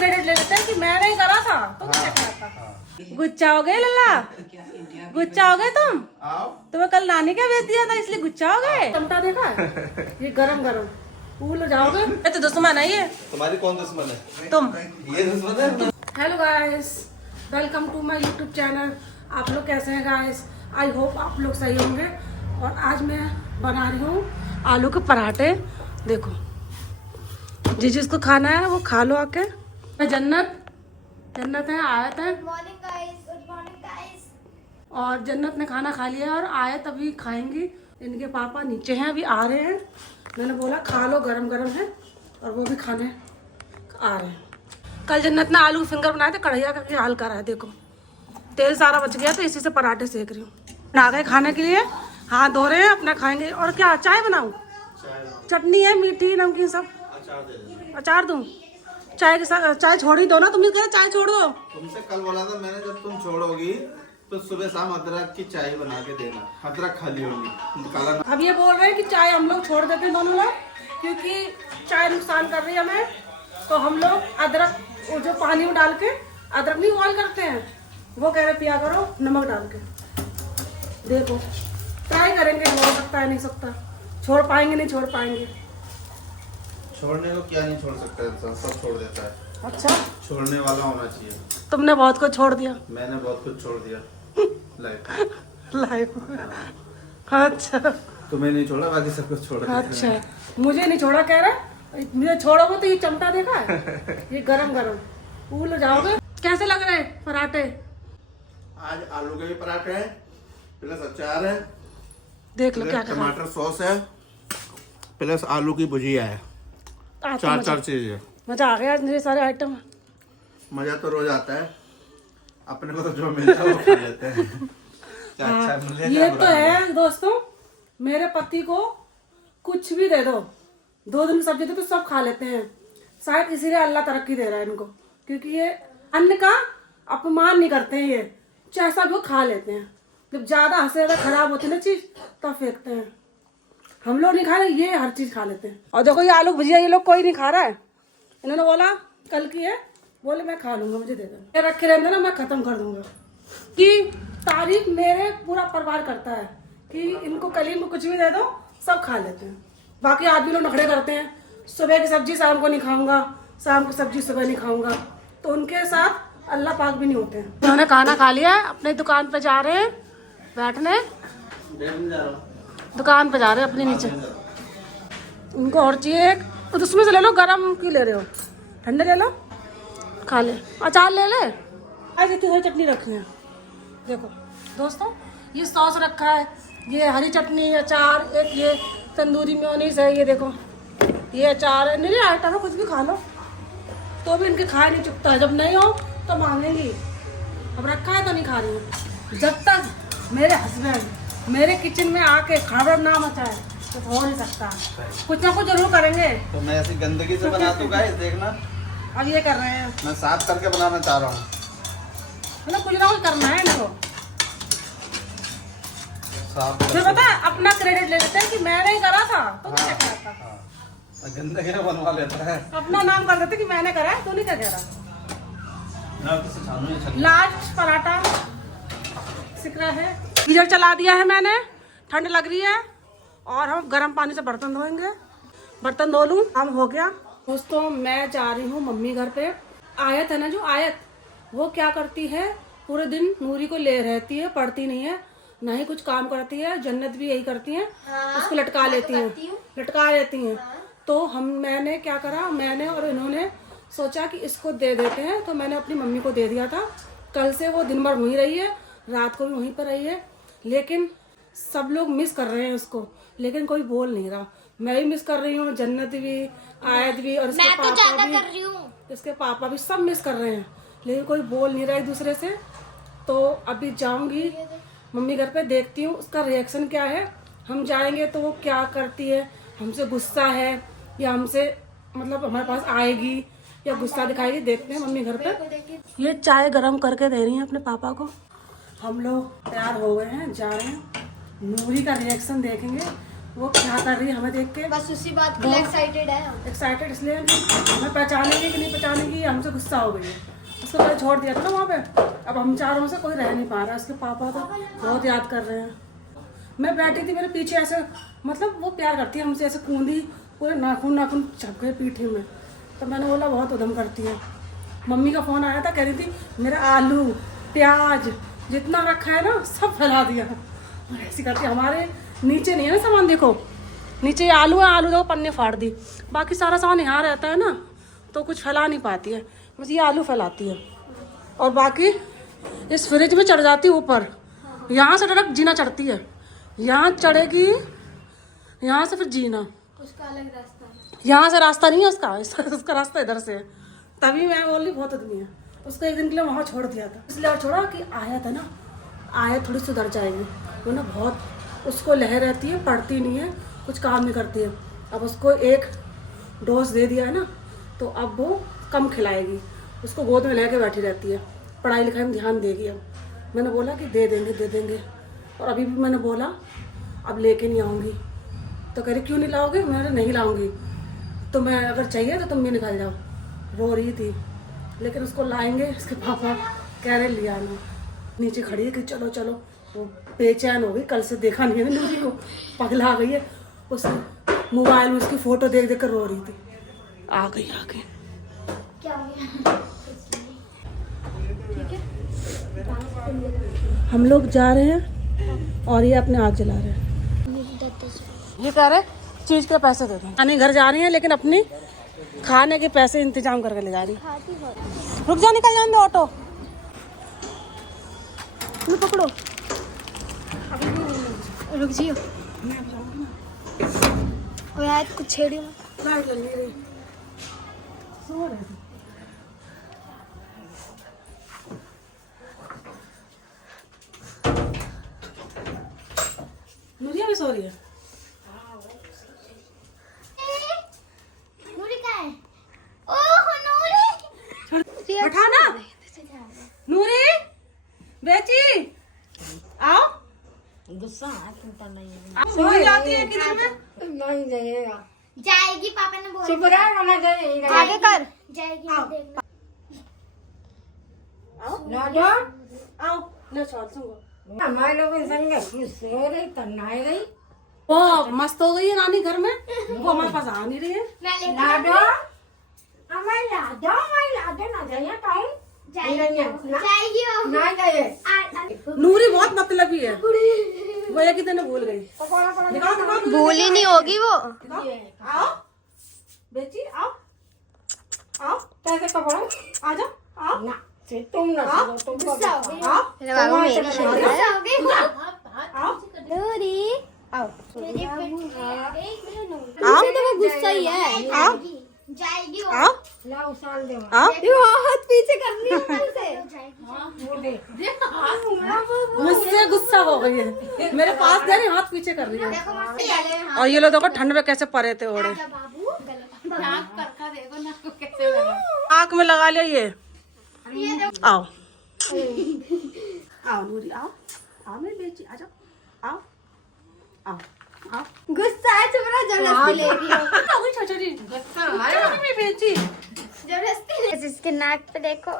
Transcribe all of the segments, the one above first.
Credit ले लेते हैं कि मैंने ही करा था। तो क्या करा था? गुच्चा हो गए लल्ला, गुच्चा हो गए तुम। तुम्हें कल नानी क्या भेज दिया था इसलिए गुच्चा हो गए। चमटा देखा है? ये गरम गरम फूल जाओगे। ये तो दुश्मन है ये। तुम्हारी कौन दुश्मन है? तुम। ये दुश्मन है। Hello guys, welcome to my YouTube channel. आप लोग कैसे हैं गाइस? आई होप आप लोग सही होंगे। और आज मैं बना रही हूँ आलू के पराठे। देखो जिसको खाना है वो खा लो आके। जन्नत है, आयत है। Good morning guys. और जन्नत ने खाना खा लिया और आयत अभी खाएंगी। इनके पापा नीचे हैं, अभी आ रहे हैं। मैंने बोला खा लो, गरम गरम है। और वो भी खाने आ रहे हैं। कल जन्नत ने आलू फिंगर बनाए थे, कढ़ैया करके हाल करा है। देखो तेल सारा बच गया तो इसी से पराठे सेक रही हूँ। आ गए खाने के लिए, हाथ धो रहे हैं, अपना खाएंगे। और क्या चाय बनाऊँ? चटनी है, मीठी नमकीन सब। अचार दूँ? चाय के साथ चाय छोड़ ही दो ना। तुम कह चाय छोड़ दो। तुमसे कल बोला था मैंने, जब तुम छोड़ोगी तो सुबह शाम अदरक की चाय बना के देना। अदरक खाली होगी काला। अब ये बोल रहे हैं कि चाय हम लोग छोड़ देते हैं दोनों लोग, क्योंकि चाय नुकसान कर रही है हमें। तो हम लोग अदरक वो जो पानी में डाल के अदरक नहीं बॉयल करते हैं, वो कह रहे पिया करो नमक डाल के। देखो ट्राई करेंगे, हो सकता है नहीं सकता। छोड़ पाएंगे नहीं छोड़ पाएंगे। छोड़ने को क्या नहीं छोड़ सकता इंसान, सब छोड़ देता है। अच्छा, छोड़ने वाला होना चाहिए। तुमने बहुत कुछ छोड़ दिया। मैंने बहुत कुछ छोड़ दिया लाइफ। अच्छा तुम्हें नहीं छोड़ा, बाकी सब कुछ छोड़ दिया। अच्छा, मुझे नहीं छोड़ा कह रहा। मुझे छोड़ोगे तो ये चमटा देखा है? ये गरम गरम फूल जाओगे। कैसे लग रहे हैं पराठे? आज आलू के भी पराठे हैं, प्लस अचार है, देख लो क्या टमाटर सॉस है, प्लस आलू की भुजिया है। चार चीज है। मजा आ गया आज, मेरे सारे आइटम। मजा तो रोज आता है, अपने को तो जो मिलता है वो खा लेते हैं। क्या अच्छा मिले, ये क्या तो बुरा मिले। है दोस्तों, मेरे पति को कुछ भी दे दो, 2 दिन सब्जी दे तो सब खा लेते हैं। शायद इसीलिए अल्लाह तरक्की दे रहा है इनको, क्योंकि ये अन्न का अपमान नहीं करते हैं। ये चाहे सब वो खा लेते हैं। जब ज्यादा हद से ज्यादा खराब होती है ना चीज तब फेंकते हैं। हम लोग नहीं खा रहे, ये हर चीज खा लेते हैं। और देखो ये आलू भुजिया ये लोग कोई नहीं खा रहा है। इन्होंने बोला कल की है, बोले मैं खा लूंगा, मुझे दे दो। ये रखे रहते ना, मैं खत्म कर दूंगा। कि तारीफ मेरे पूरा परिवार करता है कि इनको कली में कुछ भी दे दो सब खा लेते हैं। बाकी आदमी लोग नखरे करते हैं, सुबह की सब्जी शाम को नहीं खाऊंगा, शाम की सब्जी सुबह नहीं खाऊंगा। तो उनके साथ अल्लाह पाक भी नहीं होते हैं। उन्होंने खाना खा लिया, अपने दुकान पे जा रहे हैं बैठने। दुकान पे जा रहे हैं अपने नीचे। उनको और चाहिए एक, तो उसमें से ले लो। गरम की ले रहे हो? ठंडे ले लो, खा ले। अचार ले ले। आज इतनी सारी चटनी रखी है। देखो दोस्तों, ये सॉस रखा है, ये हरी चटनी, अचार, एक ये तंदूरी मेयोनीज है। ये देखो ये अचार है। नहीं आइटम है, कुछ भी खा लो। तो भी इनके खाए नहीं चुकता है। जब नहीं हो तो मांगेंगी। अब रखा है तो नहीं खा रही हूँ। जब तक मेरे हस्बैंड मेरे किचन में आके खड़बड़ ना मचाए तो हो नहीं सकता। कुछ ना कुछ जरूर करेंगे। तो मैं ऐसी गंदगी से बना दूंगा, देखना। अब ये कर रहे हैं, मैं साफ करके बनाना चाह रहा हूँ। मतलब कुछ ना कुछ करना है इनको। साफ फिर पता है अपना क्रेडिट ले लेते हैं कि मैंने ही करा था। तो क्या करा था? गंदगी में बनवा लेता है। अपना नाम कर देते कि मैंने करा है, तू नहीं क्या कह रहा। लास्ट पराठा सिक रहा है। गीजर चला दिया है मैंने, ठंड लग रही है। और हम गर्म पानी से बर्तन धोएंगे। बर्तन धो लूँ, काम हो गया। दोस्तों मैं जा रही हूँ मम्मी घर पे। आयत है ना, जो आयत, वो क्या करती है, पूरे दिन नूरी को ले रहती है, पढ़ती नहीं है, ना ही कुछ काम करती है। जन्नत भी यही करती है, उसको लटका लेती हैं। तो मैंने क्या करा, मैंने और इन्होंने सोचा कि इसको दे देते हैं। तो मैंने अपनी मम्मी को दे दिया था। कल से वो दिन भर वहीं रही है, रात को भी वहीं पर रही है। लेकिन सब लोग मिस कर रहे हैं उसको, लेकिन कोई बोल नहीं रहा। मैं भी मिस कर रही हूँ, जन्नत भी, आयत भी, और इसके पापा भी सब मिस कर रहे हैं। लेकिन कोई बोल नहीं रहा एक दूसरे से। तो अभी जाऊंगी मम्मी घर पे, देखती हूँ उसका रिएक्शन क्या है। हम जाएंगे तो वो क्या करती है, हमसे गुस्सा है या हमसे मतलब हमारे पास आएगी या गुस्सा दिखाएगी। देखते हैं मम्मी घर पे। ये चाय गरम करके दे रही है अपने पापा को। हम लोग तैयार हो गए हैं, जा रहे हैं। नूरी का रिएक्शन देखेंगे, वो क्या कर रही है हमें देख के। बस उसी बात के लिए एक्साइटेड है हम। एक्साइटेड इसलिए हमें पहचानेगी कि नहीं पहचानेगी, हमसे गुस्सा हो गई है। उसको पहले छोड़ दिया था ना वहाँ पे, अब हम चारों में से कोई रह नहीं पा रहा है। उसके पापा तो बहुत याद कर रहे हैं। मैं बैठी थी, मेरे पीछे ऐसे मतलब वो प्यार करती है हमसे, ऐसे कूदी पूरे नाखून नाखून छप गए पीठी में। तो मैंने बोला बहुत उधम करती है। मम्मी का फ़ोन आया था, कह रही थी मेरा आलू प्याज जितना रखा है ना सब फैला दिया। और ऐसी करती है। हमारे नीचे नहीं है ना सामान, देखो नीचे ये आलू है, आलू दो पन्ने फाड़ दी, बाकी सारा सामान यहाँ रहता है ना तो कुछ फैला नहीं पाती है, बस ये आलू फैलाती है। और बाकी इस फ्रिज में चढ़ जाती है ऊपर, यहाँ से डायरेक्ट जीना चढ़ती है, यहाँ चढ़ेगी, यहाँ से फिर जीना, उसका अलग रास्ता है। यहाँ से रास्ता नहीं है उसका रास्ता इधर से है। तभी मैं बोल रही बहुत आदमी है। उसको एक दिन के लिए वहाँ छोड़ दिया था, इसलिए और छोड़ा कि आया था ना, आया थोड़ी सुधर जाएगी। वो ना बहुत उसको लहर रहती है, पढ़ती नहीं है, कुछ काम नहीं करती है। अब उसको एक डोज दे दिया है ना तो अब वो कम खिलाएगी, उसको गोद में लेके बैठी रहती है, पढ़ाई लिखाई में ध्यान देगी। अब मैंने बोला कि दे देंगे। और अभी भी मैंने बोला अब लेके नहीं आऊँगी, तो कह रही क्यों नहीं लाओगे? मैंने नहीं लाऊंगी, तो मैं अगर चाहिए तो तुम भी निकल जाओ। रो रही थी, लेकिन उसको लाएंगे, उसके पापा कह रहे लिया आना। नीचे खड़ी है कि चलो चलो, वो बेचैन हो गई, कल से देखा नहीं है नूरी को, पगला गई है। उस मोबाइल में उसकी फोटो देख देख कर रो रही थी। आ गई क्या हो गया? ठीक है, हम लोग जा रहे हैं और ये अपने आग जला रहे हैं। ये कह रहे चीज के पैसे दे दो। नानी घर जा रही है लेकिन अपनी खाने के पैसे इंतजाम करके ले जा रही है। रुक जा, निकल जाने दो ऑटो, लो पकड़ो। रुक जियो। और यार कुछ छेड़ी मत। लाइट लग नहीं रही, सो रहे थे। नूरिया भी सो रही है। नूरी कहाँ है? ओह नूरी। बैठा ना नूरी, बेची आओ। गुस्सा सो जाती है किधर में? नहीं जाएगा। जाएगी, पापा ने बोला। चुप रहा होना चाहिए। आगे कर। जाएगी, देख लो। ना जो आओ ले चल सुनो। हमारे लोग संग सो रही तन्ना गई। वो मस्त हो गई है नानी घर में, वो हमारे पास आ नहीं रही है। मैं लेके लाडो हमारे लाडो ना जाइए टाउन जाएगी वो। ना जाइए। नूरी बहुत मतलबी है, वो एक ही दिन भूल गई। दिखाओ भूल ही नहीं होगी वो। आओ बेची आओ आओ कैसे कपड़ों आ जाओ आओ ना से तुम ना चलो तुम गुस्सा हो गई। आओ मेरे बाबू मेरी शक्ल है। गुस्सा हो गई। आओ नूरी आओ। मेरी आओ तो वो गुस्सा ही है। आओ जाएगी वो। आओ लाओ साल दे आओ। हाथ पीछे करनी है कल से। वो दे मुझसे गुस्सा हो गई है, मेरे पास दे रही, हाथ पीछे कर रही है। देखो मस्त डाले हैं। और ये लोग देखो ठंड में कैसे परे थे ओढ़े। आजा बाबू। आँख में लगा लिया ये। ये देखो। आओ आओ नूरी आओ आओ मेरी बेची आ जाओ आओ आओ आओ। गुस्सा है, चुप रहा, जबरदस्ती ले रही हो। हो गई छोटी मेरी बेची, जबरदस्ती ले। इसके नाक पे देखो।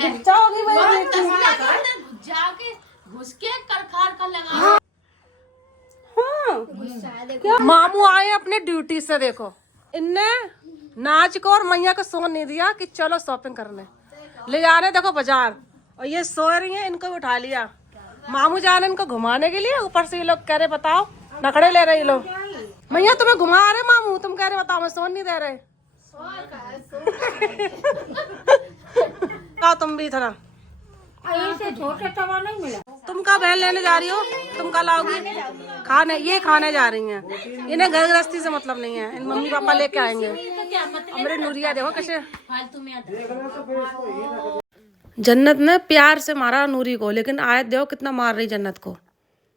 गुस्सा हो गई मेरी बेची। जाके घुस के करखार कर लगा। हाँ गुस्सा है देखो। क्या मामू आए अपने ड्यूटी से, देखो इनने नाच को और मैया को सोन नहीं दिया कि चलो शॉपिंग करने ले जा रहे, देखो बाजार, और ये सो रही हैं, इनको भी उठा लिया। मामू जा रहे इनको घुमाने के लिए, ऊपर से ये लोग कह रहे बताओ नखड़े ले रहे ये लोग। मैया तुम्हें घुमा रहे मामू, तुम कह रहे बताओ मैं सोन नहीं दे रहे। आओ तुम भी थोड़ा। ऐसे छोटे तवा नहीं मिला। तुम का बहन लेने जा रही हो, तुम का लाओगी खाने? ये खाने जा रही हैं, इन्हें घर गृहस्थी से मतलब नहीं है, इन मम्मी पापा लेके आएंगे। और मेरे नूरिया देखो कैसे फालतू में जन्नत ने प्यार से मारा नूरी को, लेकिन आयत देखो कितना मार रही जन्नत को।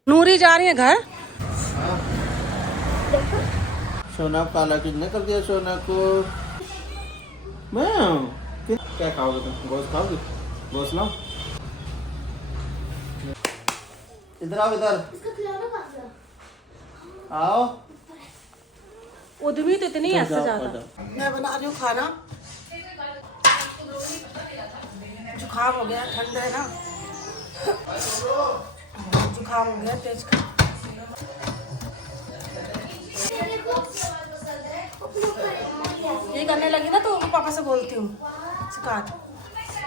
नूरी जा रही है घर। सोना काला किसने कर दिया सोना को? मैं क्या खाओगे तुम? गोश्त खाओगे? गोश्त लाओ, इधर आओ, इधर आओ। उद्यमी तो इतनी ऐसे जाओ, ज्यादा। जाओ। मैं बना रही हूँ खाना, जुकाम हो गया, ठंड है ना, जुकाम हो गया तेज का। ये करने लगी ना तो पापा से बोलती हूँ शिकायत,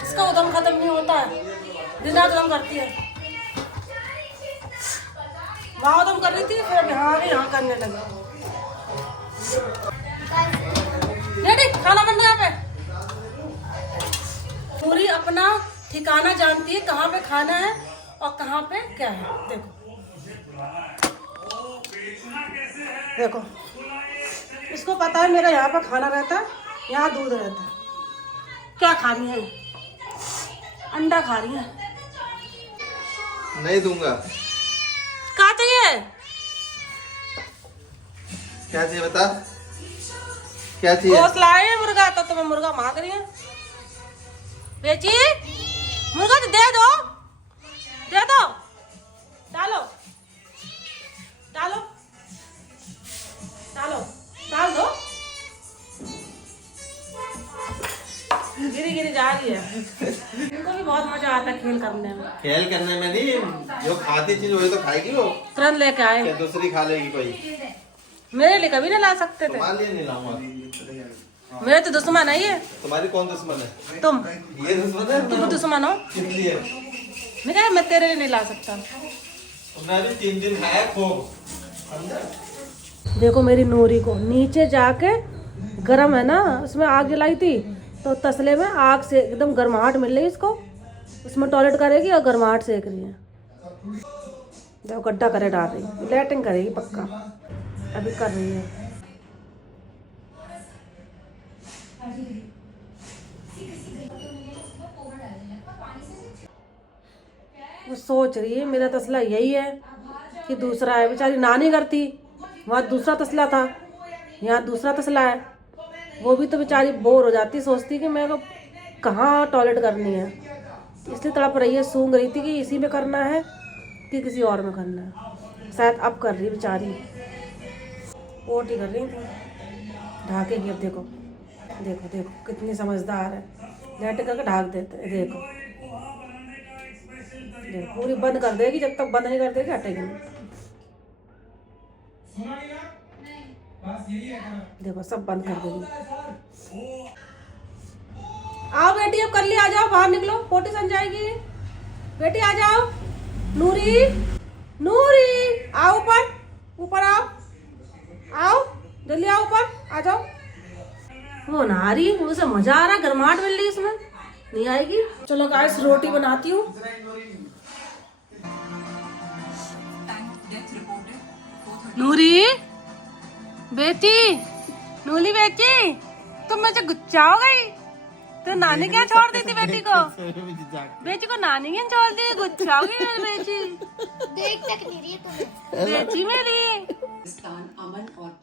इसका उदम खत्म नहीं होता है, दिन रात उदम करती है। वहाँ उदम कर रही थी, फिर यहाँ करने लगी। रेडी, खाना बन रहा है यहाँ पे। पूरी अपना ठिकाना जानती है, कहाँ पे खाना है और कहाँ पे क्या है। देखो देखो, इसको पता है मेरा यहाँ पर खाना रहता है, यहाँ दूध रहता है। क्या खा रही है? अंडा खा रही है। नहीं दूंगा। क्या चाहिए? क्या चाहिए बता, क्या चाहिए? गोश्त लाए हैं मुर्गा, तो तुम्हें मुर्गा मांग रही है। बेची मुर्गा तो दे दो, दे दो, डालो डालो डालो, डाल दो। गिरी गिरी जा रही है। इनको भी बहुत मजा आता है खेल करने में। खेल करने में नहीं, जो खाती चीज वही तो खाएगी वो। तुरंत लेके आए। क्या दूसरी खा लेगी कोई? मेरे लिए कभी नहीं ला सकते थे। तुम्हारे लिए नहीं लाऊंगा। मेरे तो दुश्मन है ये। तुम्हारी कौन दुश्मन है? तुम ये दुश्मन है। तुम दुश्मन हो। इसलिए मैं तेरे लिए नहीं ला सकता। तुमने अभी 3 दिन खाया खूब। देखो मेरी नूरी को नीचे जाके, गरम है ना, उसमें आग जलाई थी तो तसले में आग से एकदम गर्माहट मिल रही है इसको, उसमें टॉयलेट करेगी और गर्माहट सेक रही है। देखो गड्ढा करे डाल रही है, लैटिंग करेगी पक्का, अभी कर रही है। वो सोच रही है मेरा तसला यही है कि दूसरा है। बेचारी नानी घर थी, वहाँ दूसरा तसला था, यहाँ दूसरा तसला है। वो भी तो बेचारी बोर हो जाती, सोचती कि मेरे को कहाँ टॉयलेट करनी है, इसलिए तड़प रही है, सूंघ रही थी कि इसी में करना है कि किसी और में करना है। शायद अब कर रही बेचारी, पोटी कर रही थी, ढाकेगी। अब देखो देखो देखो कितनी समझदार है, लेट करके ढाक देते हैं। देखो देखो पूरी बंद कर देगी, जब तक बंद नहीं कर देगी हटेगी नहीं। देखो सब बंद कर देगी। आओ बेटी, अब कर लिया, आ जाओ बाहर निकलो, पोटी सन जाएगी। बेटी आ जाओ, नूरी नूरी आओ, ऊपर ऊपर आओ, आओ जल्दी आओ ऊपर आ जाओ। वो ना आ रही, मुझे मजा आ रहा, गर्माहट मिल रही इसमें, नहीं आएगी। चलो गाइस रोटी बनाती हूँ। नूरी बेटी, नूली बेटी, तुम मुझे गुस्सा हो गई? तो नानी क्या छोड़ दी थी बेटी को? बेटी को नानी क्या छोड़ दी? गुस्सा हो गई मेरी बेटी। देख तक नहीं रही है तुम्हें। बेटी मेरी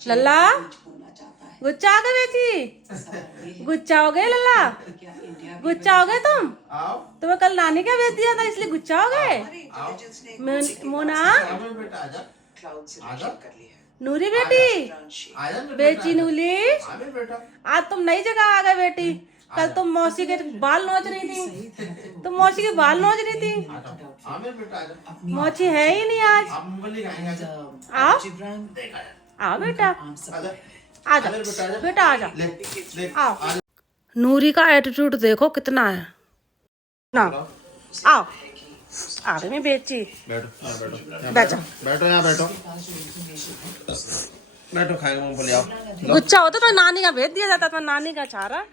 लल्ला, गुस्सा हो गए बेटी? गुस्सा हो गए लल्ला? गुस्सा हो गए तुम? तुम्हें कल नानी क्या भेज दिया था इसलिए गुस्सा हो गए? मोना नूरी बेटी, बेटी नूली, आज तुम नई जगह आ गए बेटी। कल तुम मौसी के बाल नोच रही थी, तुम मौसी के बाल नोच रही थी। मौसी है ही नहीं आज। आओ आओ बेटा, आ जा बेटा, आ जा, आओ। नूरी का एटीट्यूड देखो कितना है ना। आओ आ गई मैं बेची। बैठो बैठो यहाँ बैठो बैठो, खाएगा मूंगफली। आओ गुस्सा होता तो नानी का भेज दिया जाता था। नानी का छारा,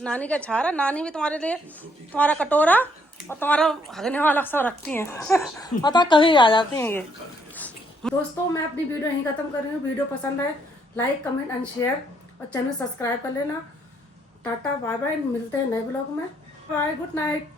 नानी का छारा, नानी भी तुम्हारे लिए तुम्हारा कटोरा और तुम्हारा हगने वाला सब रखती हैं। पता कभी आ जाती हैं ये। दोस्तों मैं अपनी वीडियो यहीं खत्म कर रही हूँ। वीडियो पसंद है लाइक कमेंट एंड शेयर और चैनल सब्सक्राइब कर लेना। टाटा बाय बाय, मिलते हैं नए ब्लॉग में। Bye, good night.